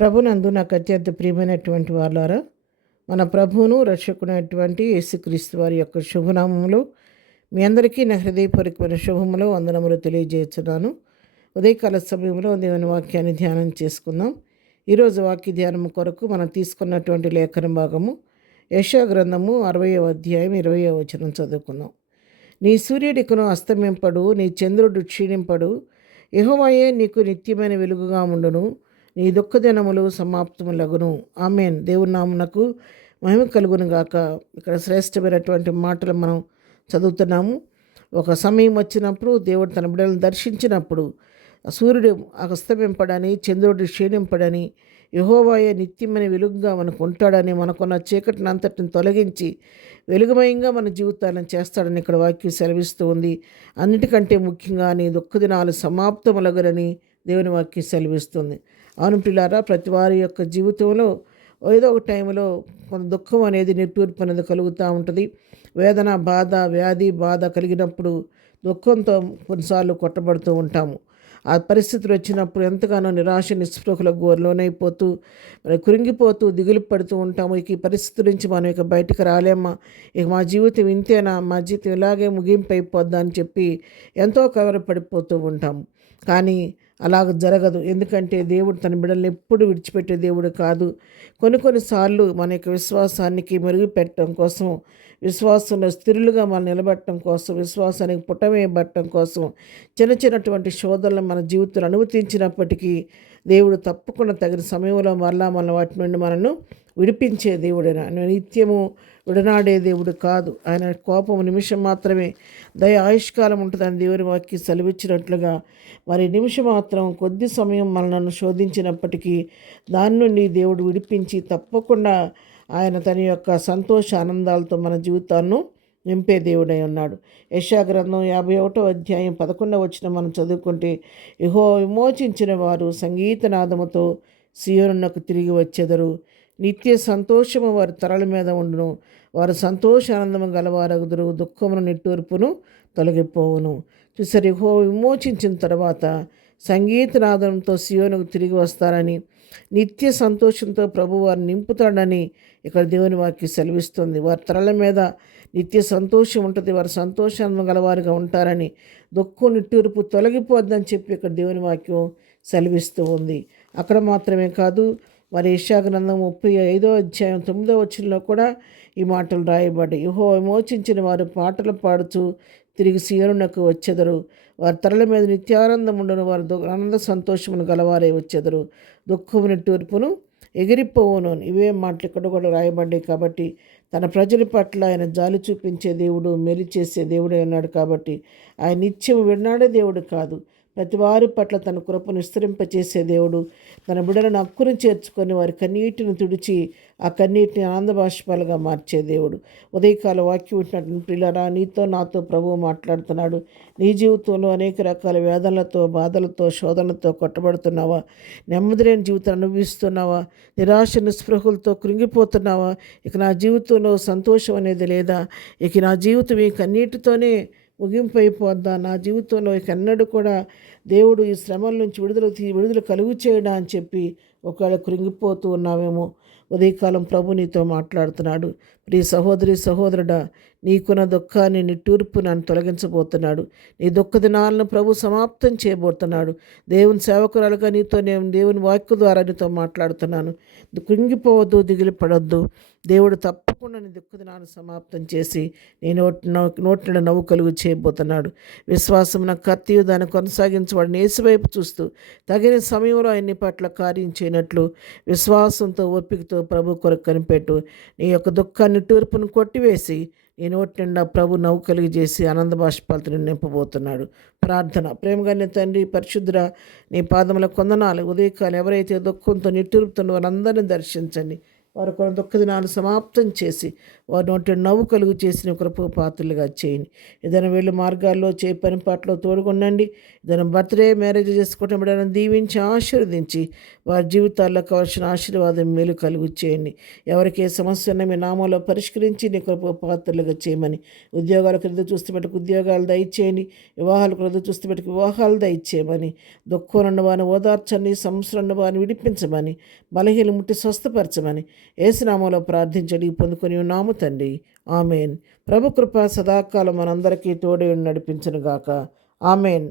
ప్రభునందు నాకు అత్యంత ప్రియమైనటువంటి వాళ్ళారా, మన ప్రభువును రక్షకునైనటువంటి యేసుక్రీస్తు వారి యొక్క శుభనామములు మీ అందరికీ నా హృదయపూర్వకమైన శుభములు వందనములు తెలియజేస్తున్నాను. ఉదయకాల సమయంలో దేవుని వాక్యాన్ని ధ్యానం చేసుకుందాం. ఈరోజు వాక్య ధ్యానం కొరకు మనం తీసుకున్నటువంటి లేఖన భాగము యెషయా గ్రంథము 60వ అధ్యాయం 20వ వచనం చదువుకుందాం. నీ సూర్యుడికును అస్తమింపడు, నీ చంద్రుడు క్షీణింపడు, యెహోవాయే నీకు నిత్యమైన వెలుగుగా ఉండును, నీ దుఃఖదినములు సమాప్తములగును. ఆమేన్. దేవుని నామునకు మహిమ కలుగును గాక. ఇక్కడ శ్రేష్టమైనటువంటి మాటలు మనం చదువుతున్నాము. ఒక సమయం వచ్చినప్పుడు దేవుడు తన బిడ్డలను దర్శించినప్పుడు సూర్యుడు అస్తమింపడని, చంద్రుడు క్షీణింపడని, యెహోవాయే నిత్యమైన వెలుగుగా మనకు ఉంటాడని, మనకున్న చీకటిని అంతటిని తొలగించి వెలుగుమయంగా మన జీవితాలను చేస్తాడని ఇక్కడ వాక్యం సెలవిస్తూ ఉంది. అన్నిటికంటే ముఖ్యంగా నీ దుఃఖ దినాలు సమాప్తములగునని దేవుని వాక్యం సెలవిస్తుంది. అవును ప్రియులారా, ప్రతి వారి యొక్క జీవితంలో ఏదో ఒక టైంలో కొంత దుఃఖం అనేది, నిట్టూర్పు అనేది కలుగుతూ ఉంటుంది. వేదన, బాధ, వ్యాధి బాధ కలిగినప్పుడు దుఃఖంతో కొన్నిసార్లు కొట్టబడుతూ ఉంటాము. ఆ పరిస్థితులు వచ్చినప్పుడు ఎంతగానో నిరాశ నిస్పృహలకు లోనైపోతూ మరి కృంగిపోతూ దిగులు పడుతూ ఉంటాము. ఇక ఈ పరిస్థితి నుంచి మనం ఇక బయటకు రాలేమా, ఇక మా జీవితం ఇంతేనా, మా జీవితం ఇలాగే ముగింపు అయిపోద్దా అని చెప్పి ఎంతో కవరపడిపోతూ ఉంటాము. కానీ అలాగ జరగదు. ఎందుకంటే దేవుడు తన బిడ్డల్ని ఎప్పుడు విడిచిపెట్టే దేవుడు కాదు. కొన్నిసార్లు మన యొక్క విశ్వాసానికి మెరుగుపెట్టడం కోసం, విశ్వాసంలో స్థిరులుగా మనం నిలబెట్టడం కోసం, విశ్వాసానికి పుటవేయబట్టడం కోసం చిన్నటువంటి శోధనలు మన జీవితంలో అనుమతించినప్పటికీ దేవుడు తప్పకుండా తగిన సమయంలో మరలా మన వాటి నుండి మనను విడిపించే దేవుడైనా, నిత్యము విడనాడే దేవుడు కాదు. ఆయన కోపం నిమిషం మాత్రమే, దయ ఆయుష్కాలం ఉంటుందని దేవుని వాక్యం సెలవిచ్చినట్లుగా మరి నిమిషం మాత్రం కొద్ది సమయం మనలను శోధించినప్పటికీ దాని నుండి దేవుడు విడిపించి తప్పకుండా ఆయన తన యొక్క సంతోష ఆనందాలతో మన జీవితాలను నింపే దేవుడై ఉన్నాడు. యెషయా గ్రంథం 51వ అధ్యాయం 11వ వచనం మనం చదువుకుంటే, యెహోవా విమోచించిన వారు సంగీతనాదముతో సీయోనునకు తిరిగి వచ్చెదరు, నిత్య సంతోషము వారి తరల మీద ఉండును, వారు సంతోషానందము గలవారగుదురు, దుఃఖమును నిట్టూర్పును తొలగిపోవును. చూసారు, యెహోవా విమోచించిన తర్వాత సంగీతనాదంతో సీయోనుకు తిరిగి వస్తారని, నిత్య సంతోషంతో ప్రభు వారిని నింపుతాడని ఇక్కడ దేవుని వాక్యం సెలవిస్తుంది. వారి తరల మీద నిత్య సంతోషం ఉంటుంది, వారు సంతోషాన్ని గలవారుగా ఉంటారని, దుఃఖం నిట్టూర్పు తొలగిపోద్దని చెప్పి ఇక్కడ దేవుని వాక్యం సెలవిస్తూ ఉంది. అక్కడ మాత్రమే కాదు, మరి యెషయా గ్రంథం 35వ అధ్యాయం 9వ వచనంలో కూడా ఈ మాటలు రాయబడ్డాయి. యెహోవా విమోచించిన వారు పాటలు పాడుతూ తిరిగి సీయోనునకు వచ్చెదరు, వారి తరల మీద నిత్యానందం ఉండును, వారు ఆనంద సంతోషమును గలవారే వచ్చెదరు, దుఃఖము నిట్టూర్పును ఎగిరిపోవును. ఇవే మాటలు ఇక్కడ కూడా రాయబడ్డాయి. కాబట్టి తన ప్రజల పట్ల ఆయన జాలి చూపించే దేవుడు, మేలు చేసే దేవుడే ఉన్నాడు. కాబట్టి ఆయన నిత్యం విడనాడే దేవుడు కాదు, ప్రతి వారి పట్ల తన కృపను విస్తరింపచేసే దేవుడు. తన బిడ్డలను హక్కును చేర్చుకొని వారి కన్నీటిని తుడిచి ఆ కన్నీటిని ఆనంద బాష్పాలుగా మార్చే దేవుడు. ఉదయకాల వాక్యం ఉంటున్నటువంటి ప్రియులారా, నీతో నాతో ప్రభువు మాట్లాడుతున్నాడు. నీ జీవితంలో అనేక రకాల వేదనలతో, బాధలతో, శోధనలతో కొట్టబడుతున్నావా? నెమ్మది లేని జీవితం అనుభవిస్తున్నావా? నిరాశ నిస్పృహలతో కృంగిపోతున్నావా? ఇక నా జీవితంలో సంతోషం అనేది లేదా? ఇక నా జీవితం ఈ కన్నీటితోనే ముగింపు అయిపోద్దా? నా జీవితంలో ఇక ఎన్నడూ కూడా దేవుడు ఈ శ్రమల నుంచి విడుదల కలుగు చేయడా అని చెప్పి ఒకవేళ కృంగిపోతూ ఉన్నావేమో, ఉదయకాలం ప్రభు నీతో మాట్లాడుతున్నాడు. ప్రియ సహోదరి సహోదరుడా, నీకున్న దుఃఖాన్ని, నిట్టూర్పు నన్ను తొలగించబోతున్నాడు. నీ దుఃఖ దినాలను ప్రభు సమాప్తం చేయబోతున్నాడు. దేవుని సేవకురాలుగా నీతో నేను దేవుని వాక్కు ద్వారా నీతో మాట్లాడుతున్నాను. కృంగిపోవద్దు, దిగులు పడొద్దు. దేవుడు తప్పకుండా నీ దుఃఖ దినాన్ని సమాప్తం చేసి నీ నోటి నవ్వు కలుగు చేయబోతున్నాడు. విశ్వాసం నా కత్తియు దాన్ని కొనసాగించబడిన యేసు వైపు చూస్తూ తగిన సమయంలో ఆయన్ని పట్ల కార్యం చేయనట్లు విశ్వాసంతో, ఓపికతో ప్రభు కొరకు కనిపెట్టు. నీ యొక్క దుఃఖాన్ని, టూర్పును కొట్టివేసి నీ నోటి నిండా ప్రభు నవ్వు కలిగజేసి ఆనంద బాష్పాలతో నింపబోతున్నాడు. ప్రార్థన. ప్రేమగానే తండ్రి, పరిశుద్ధుడా, నీ పాదముల కొందనాలు. ఉదయకాలం ఎవరైతే దుఃఖంతో నిట్టూర్పుతున్న వారందరినీ దర్శించండి. వారు కొన్ని దుఃఖ దినాలు సమాప్తం చేసి వారి నోటి నవ్వు కలుగు చేసిన కృప పాత్రలుగా చేయండి. ఏదైనా వీళ్ళు మార్గాల్లో పని పాటలో తోడుకొనండి. ఏదైనా బర్త్డే, మ్యారేజ్ చేసుకోవటం బిడ్డలను దీవించి ఆశీర్వదించి వారి జీవితాల్లో కావాల్సిన ఆశీర్వాదం మేలు కలుగు చేయండి. ఎవరికి ఏ సమస్య ఉన్నా మీ నామంలో పరిష్కరించి నీ కృప పాత్రలుగా చేయమని, ఉద్యోగాలకు ఎదురు చూస్తున్నట్టుకు ఉద్యోగాలు దయచేయండి, వివాహాలకు ఎదురు చూస్తున్నట్టుకు వివాహాలు దయచేయమని, దుఃఖం నుండి వారిని ఓదార్చండి, సమస్యలు నుండి వారిని విడిపించమని, బలహీనలు ముట్టి స్వస్థపరచమని యేసు నామంలో ప్రార్థించండి పొందుకొని ఉన్నాము తండ్రి. ఆమెన్. ప్రభు కృప సదాకాలం మనందరికీ తోడే నడిపించును గాక. ఆమెన్.